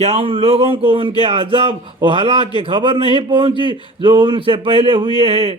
کیا ان لوگوں کو ان کے عذاب و ہلاک کی خبر نہیں پہنچی جو ان سے پہلے ہوئے ہیں؟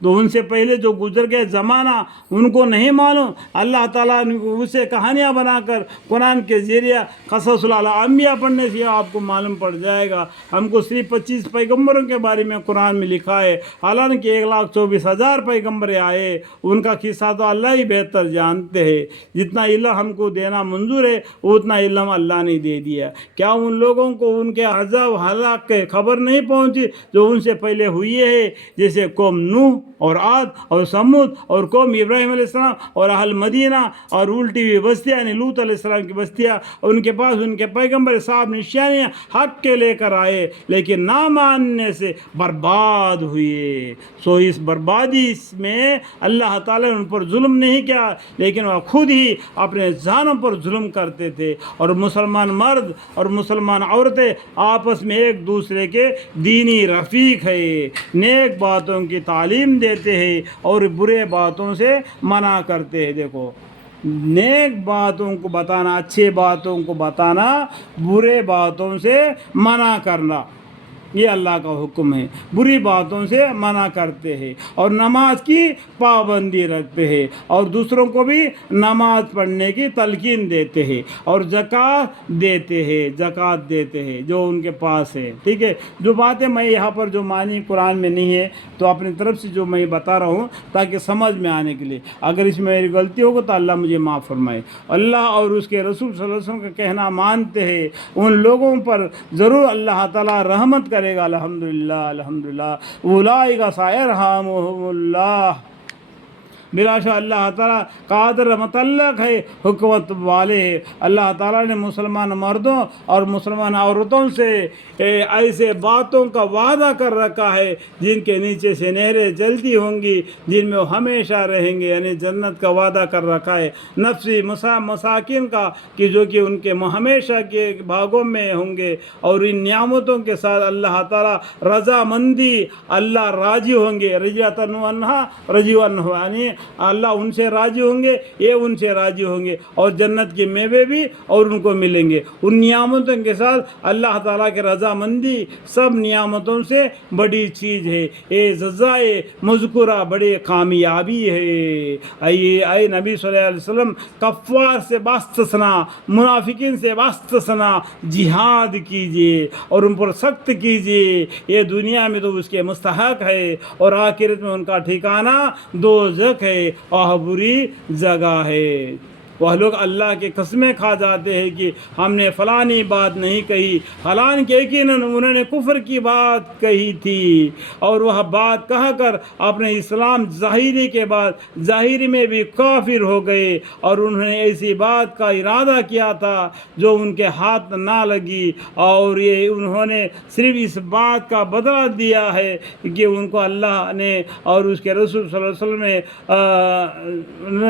تو ان سے پہلے جو گزر گئے زمانہ ان کو نہیں معلوم؟ اللہ تعالیٰ نے اسے کہانیاں بنا کر قرآن کے ذریعہ قصص الانبیاء پڑھنے سے آپ کو معلوم پڑ جائے گا۔ ہم کو صرف 25 پیغمبروں کے بارے میں قرآن میں لکھا ہے، حالانکہ 1,24,000 پیغمبر آئے، ان کا قصہ تو اللہ ہی بہتر جانتے ہیں۔ جتنا علم ہم کو دینا منظور ہے اتنا علم اللہ نے دے دیا۔ کیا ان لوگوں کو ان کے عذاب ہلاک کی خبر نہیں پہنچی جو ان سے پہلے ہوئی ہے؟ جیسے قوم نوح اور عاد اور سمود اور قوم ابراہیم علیہ السلام اور اہل مدینہ اور الٹی ہوئی بستیاں یعنی لوط علیہ السلام کی بستیاں، ان کے پاس ان کے پیغمبر صاحب نشانیاں حق کے لے کر آئے لیکن نہ ماننے سے برباد ہوئے۔ سو اس بربادی میں اللہ تعالیٰ نے ان پر ظلم نہیں کیا لیکن وہ خود ہی اپنے جانوں پر ظلم کرتے تھے۔ اور مسلمان مرد اور مسلمان عورتیں آپس میں ایک دوسرے کے دینی رفیق ہے، نیک باتوں کی تعلیم دیتے ہیں اور برے باتوں سے منع کرتے ہیں۔ دیکھو، نیک باتوں کو بتانا، اچھے باتوں کو بتانا، برے باتوں سے منع کرنا، یہ اللہ کا حکم ہے۔ بری باتوں سے منع کرتے ہیں اور نماز کی پابندی رکھتے ہیں اور دوسروں کو بھی نماز پڑھنے کی تلقین دیتے ہیں اور زکوٰۃ دیتے ہیں جو ان کے پاس ہے۔ ٹھیک ہے، جو باتیں میں یہاں پر جو معنی قرآن میں نہیں ہے تو اپنی طرف سے جو میں بتا رہا ہوں تاکہ سمجھ میں آنے کے لیے، اگر اس میں میری غلطی ہوگا تو اللہ مجھے معاف فرمائے۔ اللہ اور اس کے رسول صلی اللہ علیہ وسلم کا کہنا مانتے ہیں ان لوگوں پر ضرور اللہ تعالیٰ رحمت کرے گا۔ الحمدللہ الحمدللہ اولئک سیرحمہم اللہ۔ بلا شک اللہ تعالیٰ قادر متعلق ہے، حکمت والے ہے۔ اللہ تعالیٰ نے مسلمان مردوں اور مسلمان عورتوں سے ایسے باتوں کا وعدہ کر رکھا ہے جن کے نیچے سے نہریں چلتی ہوں گی، جن میں وہ ہمیشہ رہیں گے، یعنی جنت کا وعدہ کر رکھا ہے۔ نفسی مساکین کا کہ جو کہ ان کے ہمیشہ کے بھاگوں میں ہوں گے، اور ان نعمتوں کے ساتھ اللہ تعالیٰ رضامندی، اللہ راضی ہوں گے، رضی عنہ، یعنی اللہ ان سے راضی ہوں گے، یہ ان سے راضی ہوں گے، اور جنت کے میوے بھی اور ان کو ملیں گے ان نعمتوں کے ساتھ۔ اللہ تعالیٰ کے رضامندی سب نعمتوں سے بڑی چیز ہے، یہ جزائے مذکورہ بڑی کامیابی ہے۔ اے نبی صلی اللہ علیہ وسلم، کفار سے باستثنا، منافقین سے باستثنا جہاد کیجیے اور ان پر سخت کیجیے، یہ دنیا میں تو اس کے مستحق ہے اور آخرت میں ان کا ٹھکانہ دوزخ ہے اور بری جگہ ہے۔ وہ لوگ اللہ کی قسمیں کھا جاتے ہیں کہ ہم نے فلانی بات نہیں کہی، حالانکہ یقیناً انہوں نے کفر کی بات کہی تھی اور وہ بات کہہ کر اپنے اسلام ظاہری کے بعد ظاہری میں بھی کافر ہو گئے، اور انہوں نے ایسی بات کا ارادہ کیا تھا جو ان کے ہاتھ نہ لگی، اور یہ انہوں نے صرف اس بات کا بدلہ دیا ہے کہ ان کو اللہ نے اور اس کے رسول صلی اللہ علیہ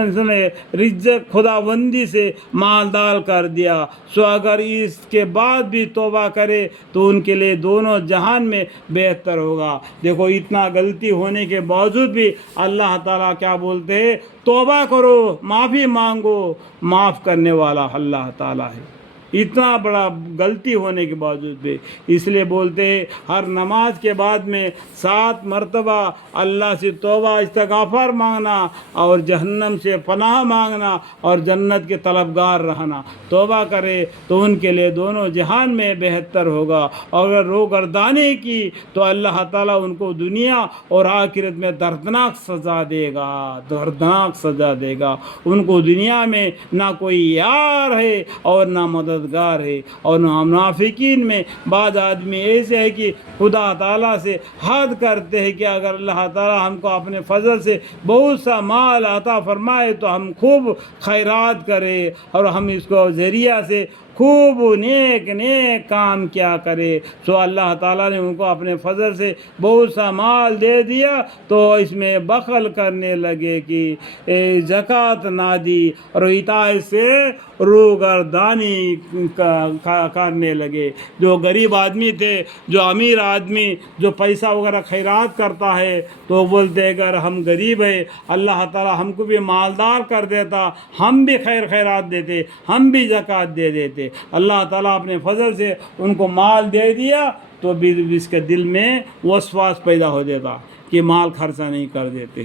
وسلم نے رزق خدا بندی سے مالدار کر دیا۔ سو اگر اس کے بعد بھی توبہ کرے تو ان کے لیے دونوں جہان میں بہتر ہوگا۔ دیکھو، اتنا غلطی ہونے کے باوجود بھی اللہ تعالیٰ کیا بولتے ہیں؟ توبہ کرو، معافی مانگو، معاف کرنے والا اللہ تعالیٰ ہے۔ اتنا بڑا غلطی ہونے کے باوجود بھی اس لیے بولتے ہیں ہر نماز کے بعد میں 7 مرتبہ اللہ سے توبہ استغفار مانگنا اور جہنم سے پناہ مانگنا اور جنت کے طلبگار رہنا۔ توبہ کرے تو ان کے لیے دونوں جہان میں بہتر ہوگا، اور اگر روگردانی کی تو اللہ تعالیٰ ان کو دنیا اور آخرت میں دردناک سزا دے گا، دردناک سزا دے گا۔ ان کو دنیا میں نہ کوئی یار ہے اور نہ مددگار ہے۔ اور منافقین میں بعض آدمی ایسے ہے کہ خدا تعالیٰ سے حد کرتے ہیں کہ اگر اللہ تعالیٰ ہم کو اپنے فضل سے بہت سا مال عطا فرمائے تو ہم خوب خیرات کرے اور ہم اس کو ذریعہ سے خوب نیک کام کیا کرے۔ سو اللہ تعالیٰ نے ان کو اپنے فضل سے بہت سا مال دے دیا تو اس میں بخل کرنے لگے کہ زکوٰۃ نہ دی اور اطاعت سے روگردانی کرنے لگے۔ جو غریب آدمی تھے، جو امیر آدمی جو پیسہ وغیرہ خیرات کرتا ہے تو بولتے اگر ہم غریب ہیں اللہ تعالیٰ ہم کو بھی مالدار کر دیتا، ہم بھی خیرات دیتے، ہم بھی زکوٰۃ دے دیتے۔ تھے. اللہ تعالیٰ اپنے فضل سے ان کو مال دے دیا تو بھی اس کے دل میں وسواس پیدا ہو جاتا کہ مال خرچہ نہیں کر دیتے،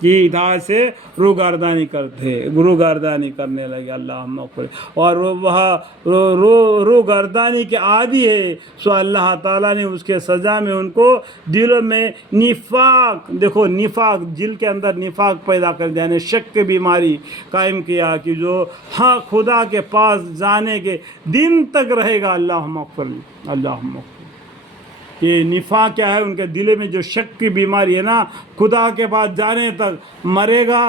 کہ اطاعت سے روگردانی کرنے لگے. اللہم اغفر. اور وہ روگردانی کے عادی ہے، سو اللہ تعالیٰ نے اس کے سزا میں ان کو دلوں میں نفاق، دیکھو نفاق، دل کے اندر نفاق پیدا کر دیا، یعنی شک کی بیماری قائم کیا کہ جو ہاں خدا کے پاس جانے کے دن تک رہے گا. اللہم اغفر، اللہم اغفر. یہ نفاق کیا ہے؟ ان کے دل میں جو شک کی بیماری ہے نا، خدا کے پاس جانے تک، مرے گا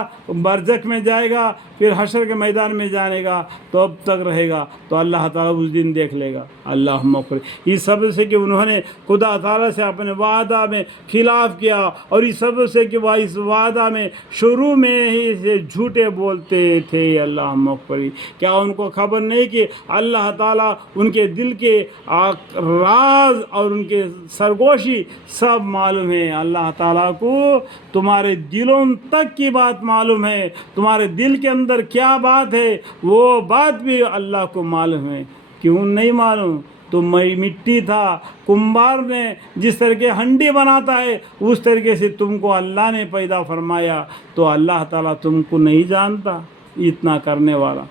برزخ میں جائے گا، پھر حشر کے میدان میں جانے گا تو اب تک رہے گا، تو اللہ تعالیٰ اس دن دیکھ لے گا. اللہم اغفر. یہ سب سے کہ انہوں نے خدا تعالیٰ سے اپنے وعدہ میں خلاف کیا، اور یہ سب سے کہ وہ اس وعدہ میں شروع میں ہی سے جھوٹے بولتے تھے. اللہم اغفر. کیا ان کو خبر نہیں کہ اللہ تعالیٰ ان کے دل کے راز اور ان کے سرگوشی سب معلوم ہے؟ اللہ تعالیٰ کو تمہارے دلوں تک کی بات معلوم ہے، تمہارے دل کے اندر کیا بات ہے وہ بات بھی اللہ کو معلوم ہے. کیوں نہیں معلوم؟ تو مٹی تھا، کمبار نے جس طرح کے ہنڈی بناتا ہے اس طریقے سے تم کو اللہ نے پیدا فرمایا، تو اللہ تعالیٰ تم کو نہیں جانتا اتنا کرنے والا؟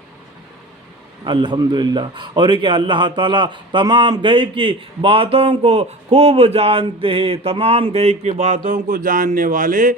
الحمدللہ. اور کہ اللہ تعالیٰ تمام غیب کی باتوں کو خوب جانتے ہیں، تمام غیب کی باتوں کو جاننے والے